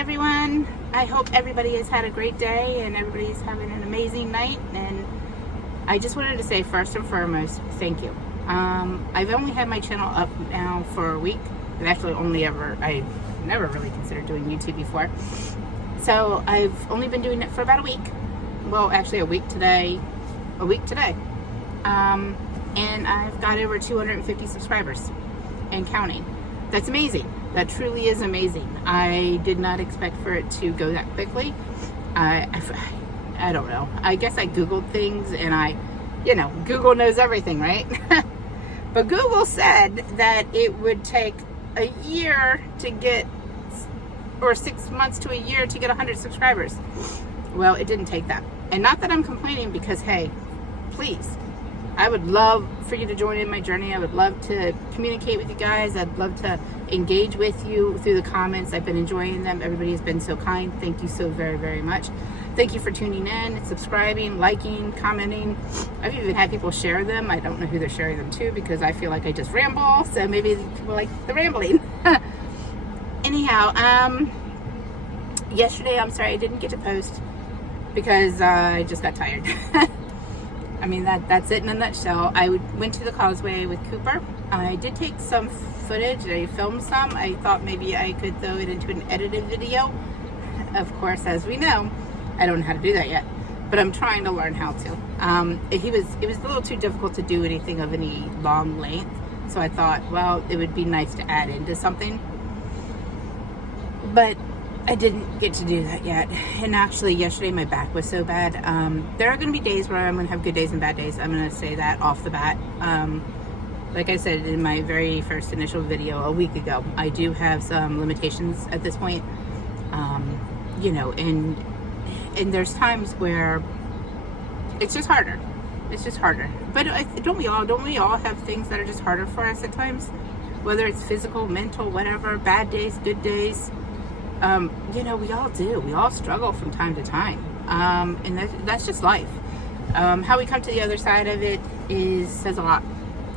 everyone. I hope everybody has had a great day and everybody's having an amazing night. And I just wanted to say first and foremost, thank you. I've only had my channel up now for a week. And actually I've never really considered doing YouTube before. So I've only been doing it for about a week. Well, actually a week today. And I've got over 250 subscribers and counting. That's amazing. That truly is amazing. I did not expect for it to go that quickly. I don't know. I guess I Googled things and Google knows everything, right? But Google said that it would take a year to get, or 6 months to a year to get 100 subscribers. Well, it didn't take that. And not that I'm complaining, because hey, please, I would love for you to join in my journey. I would love to communicate with you guys. I'd love to engage with you through the comments. I've been enjoying them. Everybody has been so kind. Thank you so very, very much. Thank you for tuning in, subscribing, liking, commenting. I've even had people share them. I don't know who they're sharing them to, because I feel like I just ramble. So maybe people like the rambling. Anyhow, yesterday, I'm sorry I didn't get to post because I just got tired. I mean, that's it in a nutshell. I went to the causeway with Cooper. I did take some footage. I filmed some. I thought maybe I could throw it into an edited video. Of course, as we know, I don't know how to do that yet, but I'm trying to learn how to. It was a little too difficult to do anything of any long length. So I thought, well, it would be nice to add into something. But I didn't get to do that yet. And actually yesterday my back was so bad. There are going to be days where I'm going to have good days and bad days. I'm going to say that off the bat. Like I said in my very first initial video a week ago, I do have some limitations at this point. And there's times where it's just harder. It's just harder. But don't we all have things that are just harder for us at times? Whether it's physical, mental, whatever, bad days, good days. We all do. We all struggle from time to time. And that's just life. How we come to the other side of it says a lot.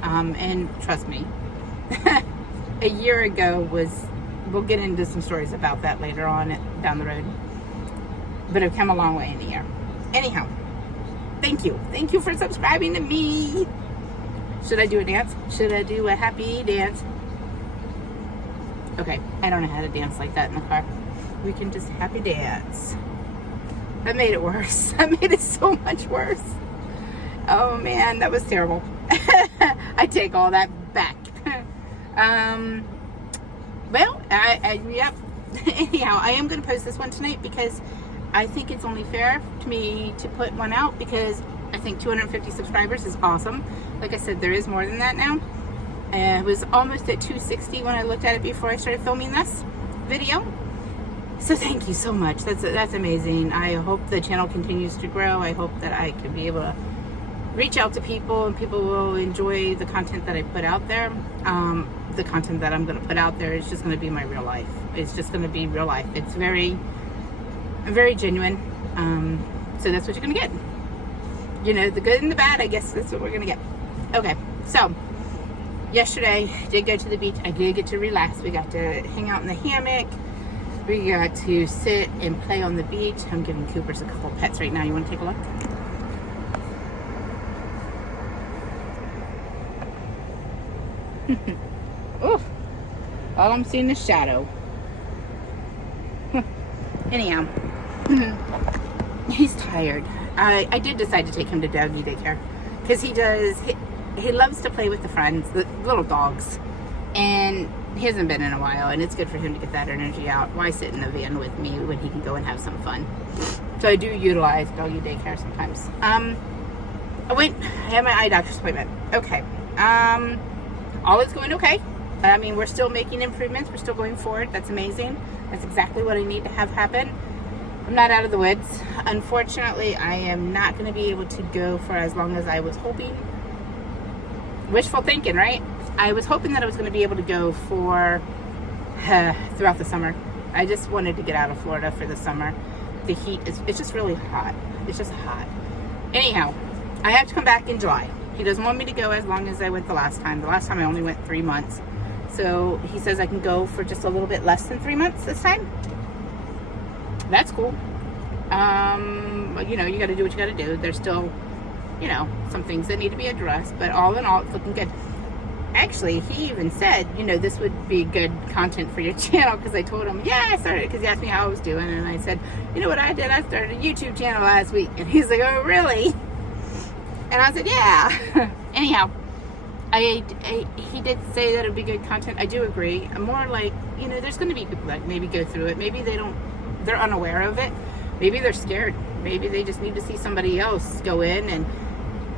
And trust me, a year ago we'll get into some stories about that later on down the road. But I've come a long way in a year. Anyhow, thank you. Thank you for subscribing to me. Should I do a dance? Should I do a happy dance? Okay, I don't know how to dance like that in the car. We can just happy dance. That made it worse. That made it so much worse. Oh man, that was terrible. I take all that back. Well, yep. Anyhow, I am going to post this one tonight because I think it's only fair to me to put one out, because I think 250 subscribers is awesome. Like I said, there is more than that now. It was almost at 260 when I looked at it before I started filming this video. So thank you so much. That's amazing. I hope the channel continues to grow. I hope that I can be able to reach out to people and people will enjoy the content that I put out there. The content that I'm going to put out there is just going to be my real life. It's just going to be real life. It's very genuine. So that's what you're going to get. The good and the bad, I guess that's what we're going to get. Okay, so yesterday, I did go to the beach. I did get to relax. We got to hang out in the hammock. We got to sit and play on the beach. I'm giving Cooper's a couple of pets right now. You want to take a look? Oh, all I'm seeing is shadow. Anyhow, he's tired. I did decide to take him to Doggy Daycare because he loves to play with the friends, the little dogs, and he hasn't been in a while, and it's good for him to get that energy out. Why sit in the van with me when he can go and have some fun? So I do utilize Doggy Daycare sometimes. I had my eye doctor's appointment. Okay. All is going okay. I mean, we're still making improvements. We're still going forward. That's amazing. That's exactly what I need to have happen. I'm not out of the woods. Unfortunately, I am not going to be able to go for as long as I was hoping. Wishful thinking, right? I was hoping that I was going to be able to go for throughout the summer. I just wanted to get out of Florida for the summer. The heat it's just really hot. It's just hot. Anyhow, I have to come back in July. He doesn't want me to go as long as I went the last time. The last time I only went 3 months. So he says I can go for just a little bit less than 3 months this time. that's cool. You know, you got to do what you got to do. There's still, you know, some things that need to be addressed, but all in all, it's looking good. Actually, he even said, you know, this would be good content for your channel, because I told him, yeah, I started, because he asked me how I was doing, and I said, you know what I did? I started a YouTube channel last week. And he's like, oh, really? And I said, yeah. Anyhow, he did say that it would be good content. I do agree. I'm more like, you know, there's going to be people that maybe go through it. Maybe they're unaware of it. Maybe they're scared. Maybe they just need to see somebody else go in and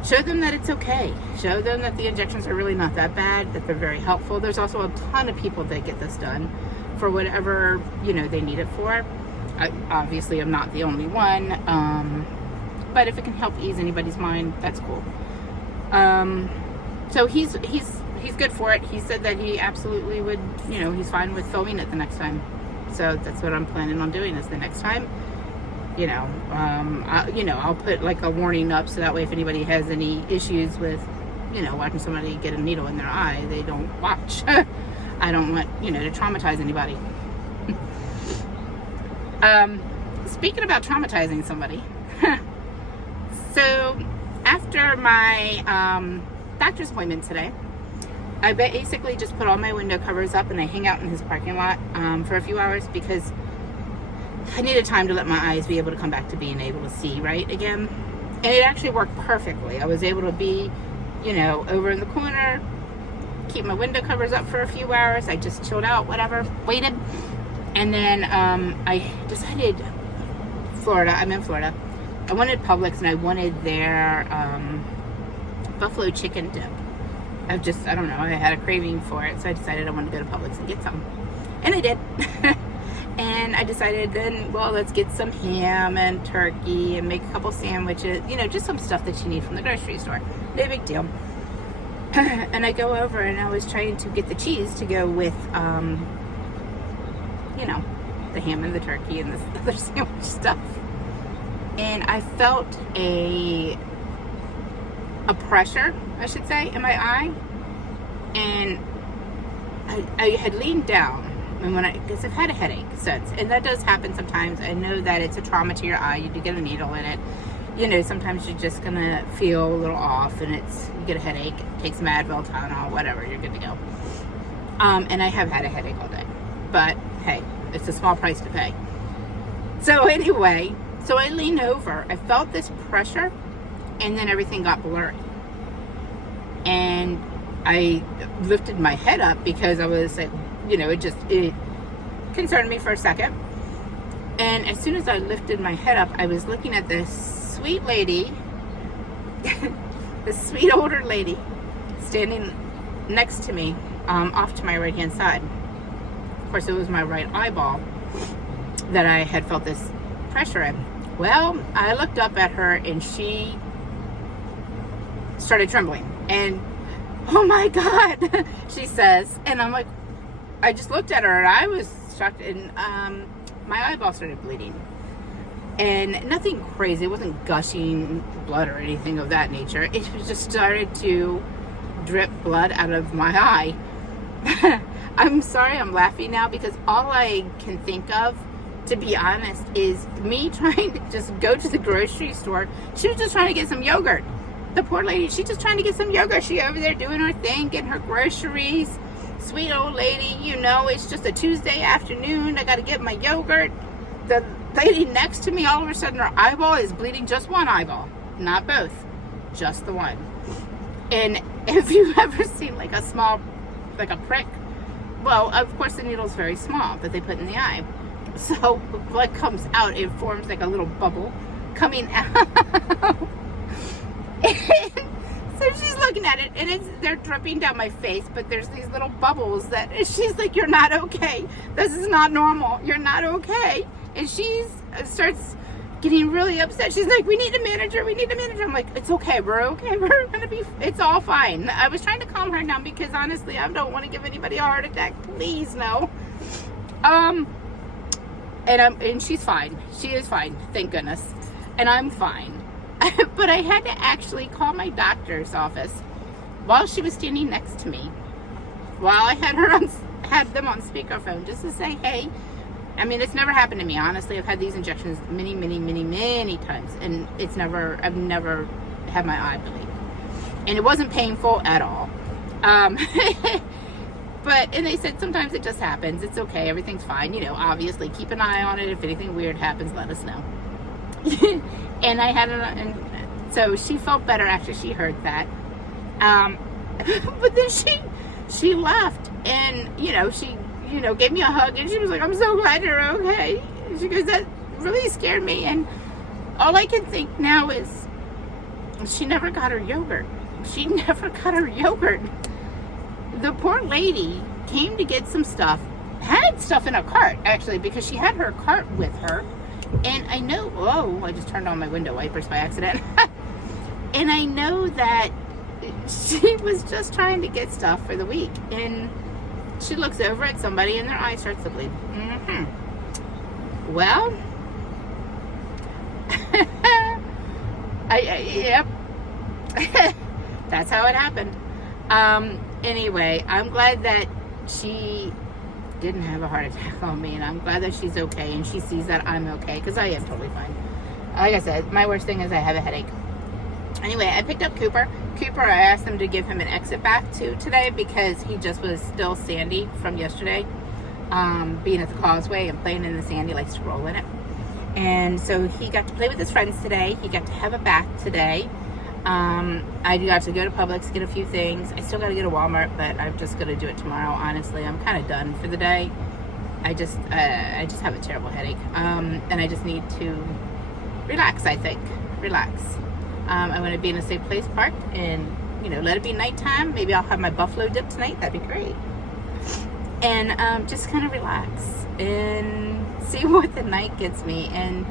show them that it's okay. Show them that the injections are really not that bad, that they're very helpful. There's also a ton of people that get this done for whatever, you know, they need it for. Obviously, I'm not the only one. But if it can help ease anybody's mind, that's cool. So he's good for it. He said that he absolutely would, you know, he's fine with filming it the next time. So that's what I'm planning on doing, is the next time. You know, I'll put like a warning up, so that way if anybody has any issues with, you know, watching somebody get a needle in their eye, they don't watch. I don't want, you know, to traumatize anybody. Speaking about traumatizing somebody, so after my doctor's appointment today, I basically just put all my window covers up and I hang out in his parking lot for a few hours, because I needed time to let my eyes be able to come back to being able to see right again. And it actually worked perfectly. I was able to be, you know, over in the corner, keep my window covers up for a few hours. I just chilled out, whatever, waited. And then I decided, I'm in Florida. I wanted Publix, and I wanted their buffalo chicken dip. I don't know, I had a craving for it, so I decided I wanted to go to Publix and get some. And I did. And I decided then, well, let's get some ham and turkey and make a couple sandwiches, you know, just some stuff that you need from the grocery store. No big deal. And I go over and I was trying to get the cheese to go with, you know, the ham and the turkey and this other sandwich stuff. And I felt a pressure, I should say, in my eye. And I had leaned down. And because I've had a headache since, and that does happen sometimes. I know that it's a trauma to your eye. You do get a needle in it. You know, sometimes you're just gonna feel a little off, and you get a headache. Take some Advil, Tylenol, whatever. You're good to go. And I have had a headache all day, but hey, it's a small price to pay. So anyway, so I leaned over. I felt this pressure, and then everything got blurry. And I lifted my head up because I was like, you know, it concerned me for a second. And as soon as I lifted my head up, I was looking at this sweet lady, this sweet older lady, standing next to me, off to my right hand side. Of course, it was my right eyeball that I had felt this pressure in. Well, I looked up at her and she started trembling. And, oh my God, she says. And I'm like, I just looked at her and I was shocked, and my eyeball started bleeding. And nothing crazy, it wasn't gushing blood or anything of that nature. It just started to drip blood out of my eye. I'm sorry I'm laughing now, because all I can think of, to be honest, is me trying to just go to the grocery store. She was just trying to get some yogurt. The poor lady, she's just trying to get some yogurt. She over there doing her thing, getting her groceries. Sweet old lady, you know, it's just a Tuesday afternoon. I got to get my yogurt. The lady next to me, all of a sudden, her eyeball is bleeding. Just one eyeball, not both, just the one. And if you've ever seen like a small, like a prick, well, of course the needle's very small that they put in the eye. So blood comes out, it forms like a little bubble coming out. So she's looking at it, and they're dripping down my face, but there's these little bubbles that she's like, you're not okay. This is not normal. You're not okay. And she starts getting really upset. She's like, we need a manager. We need a manager. I'm like, it's okay. We're okay. We're going to be, it's all fine. I was trying to calm her down because honestly, I don't want to give anybody a heart attack. Please, no. And she's fine. She is fine. Thank goodness. And I'm fine. But I had to actually call my doctor's office while she was standing next to me, while I had them on speakerphone, just to say, hey, I mean, it's never happened to me. Honestly, I've had these injections many, many, many, many times, and I've never had my eye bleed. And it wasn't painful at all. But, and they said sometimes it just happens. It's okay. Everything's fine. You know, obviously keep an eye on it. If anything weird happens, let us know. And I had it, and so she felt better after she heard that. But then she left, and, you know, she, you know, gave me a hug, and she was like, I'm so glad you're okay. And she goes, that really scared me. And all I can think now is she never got her yogurt. She never got her yogurt. The poor lady came to get some stuff, had stuff in a cart, actually, because she had her cart with her. And I know, oh, I just turned on my window wipers by accident. And I know that she was just trying to get stuff for the week. And she looks over at somebody and their eye starts to bleed. Well, yep. That's how it happened. Anyway, I'm glad that she didn't have a heart attack on me, and I'm glad that she's okay and she sees that I'm okay, because I am totally fine. Like I said, my worst thing is I have a headache. Anyway, I picked up Cooper. I asked them to give him an exit bath to today because he just was still sandy from yesterday. Being at the causeway and playing in the sand, he likes to roll in it. And so he got to play with his friends today. He got to have a bath today. I got to go to Publix, get a few things. I still got to go to Walmart, but I'm just going to do it tomorrow. Honestly, I'm kind of done for the day. I just have a terrible headache. And I just need to relax, I think. Relax. I'm going to be in a safe place parked and, you know, let it be nighttime. Maybe I'll have my buffalo dip tonight. That'd be great. And just kind of relax and see what the night gets me. And,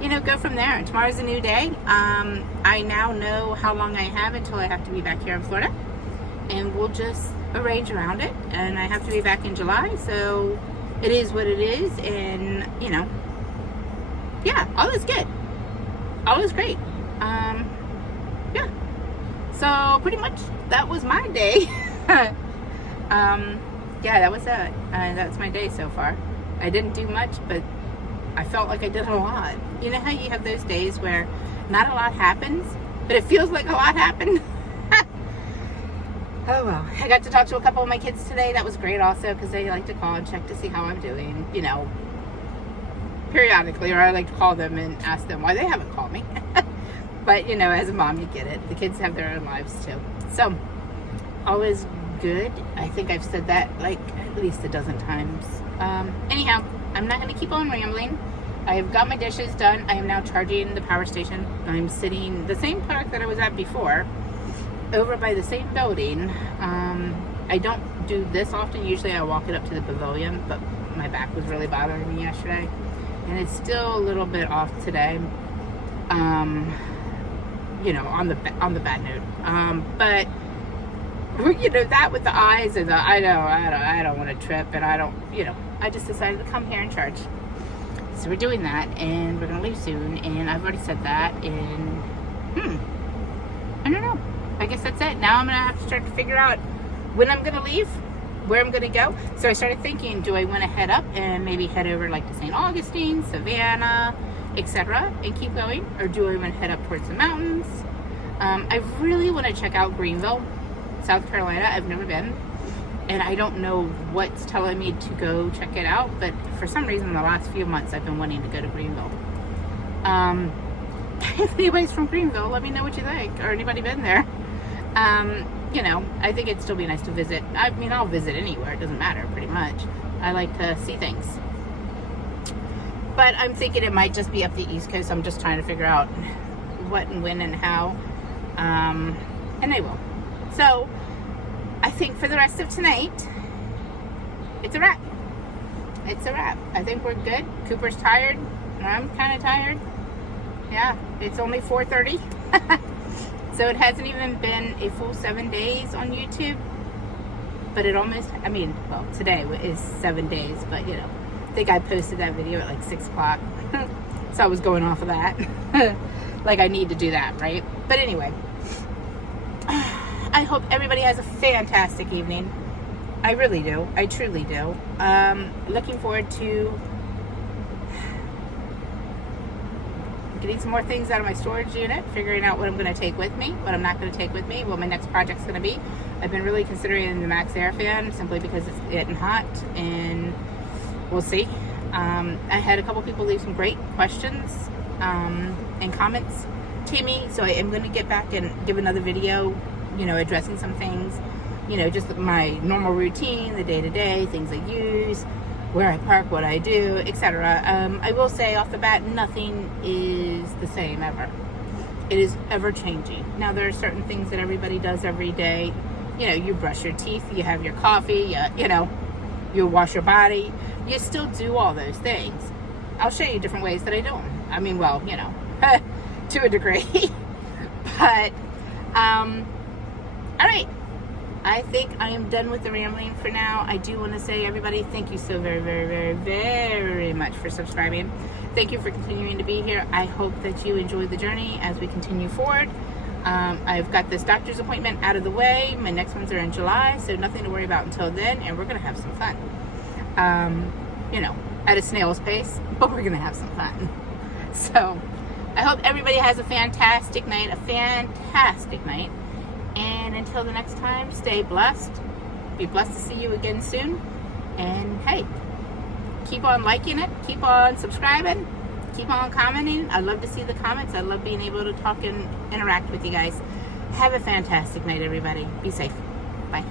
you know, go from there. Tomorrow's a new day. I now know how long I have until I have to be back here in Florida, and we'll just arrange around it. And I have to be back in July, so it is what it is. And, you know, yeah, all is good. All is great. Yeah. So pretty much that was my day. Yeah, that was it. That's my day so far. I didn't do much, but I felt like I did a lot. You know how you have those days where not a lot happens, but it feels like a lot happened? Oh well. I got to talk to a couple of my kids today. That was great also, because they like to call and check to see how I'm doing, you know, periodically. Or I like to call them and ask them why they haven't called me. But, you know, as a mom, you get it. The kids have their own lives too. So, all is good. I think I've said that like at least a dozen times. Anyhow, I'm not going to keep on rambling. I have got my dishes done. I am now charging the power station. I'm sitting the same park that I was at before, over by the same building. I don't do this often. Usually I walk it up to the pavilion, but my back was really bothering me yesterday, and it's still a little bit off today. You know, on the bad note. But you know, that with the eyes and the I don't want to trip, and I don't, you know, I just decided to come here and charge. So we're doing that, and we're gonna leave soon, and I've already said that, and I don't know. I guess that's it. Now I'm gonna have to start to figure out when I'm gonna leave, where I'm gonna go. So I started thinking, do I want to head up and maybe head over like to St. Augustine, Savannah, etc., and keep going, or do I want to head up towards the mountains? I really want to check out Greenville, South Carolina. I've never been, and I don't know what's telling me to go check it out, but for some reason the last few months I've been wanting to go to Greenville. If anybody's from Greenville, let me know what you think, or anybody been there. You know, I think it'd still be nice to visit. I mean, I'll visit anywhere, it doesn't matter, pretty much. I like to see things. But I'm thinking it might just be up the East Coast. I'm just trying to figure out what and when and how. And I will. So, I think for the rest of tonight, it's a wrap. It's a wrap. I think we're good. Cooper's tired. I'm kind of tired. Yeah, it's only 4:30. So it hasn't even been a full 7 days on YouTube. But it almost, I mean, well, today is 7 days. But, you know, I think I posted that video at like 6 o'clock. So I was going off of that. Like I need to do that, right? But anyway, I hope everybody has a fantastic evening. I really do. I truly do. Looking forward to getting some more things out of my storage unit, figuring out what I'm going to take with me, what I'm not going to take with me, what my next project's going to be. I've been really considering the Max Air fan simply because it's getting hot, and we'll see. I had a couple people leave some great questions and comments to me, so I am going to get back and give another video, you know, addressing some things, you know, just my normal routine, the day-to-day, things I use, where I park, what I do, etc. I will say off the bat, nothing is the same ever. It is ever changing. Now, there are certain things that everybody does every day. You know, you brush your teeth, you have your coffee, you know, you wash your body. You still do all those things. I'll show you different ways that I do them. I mean, well, you know, to a degree. But, all right. I think I am done with the rambling for now. I do want to say, everybody, thank you so very, very, very, very much for subscribing. Thank you for continuing to be here. I hope that you enjoy the journey as we continue forward. I've got this doctor's appointment out of the way. My next ones are in July, so nothing to worry about until then, and we're going to have some fun. You know, at a snail's pace, but we're going to have some fun. So, I hope everybody has a fantastic night, And until the next time, stay blessed. Be blessed to see you again soon. And hey, keep on liking it. Keep on subscribing. Keep on commenting. I love to see the comments. I love being able to talk and interact with you guys. Have a fantastic night, everybody. Be safe. Bye.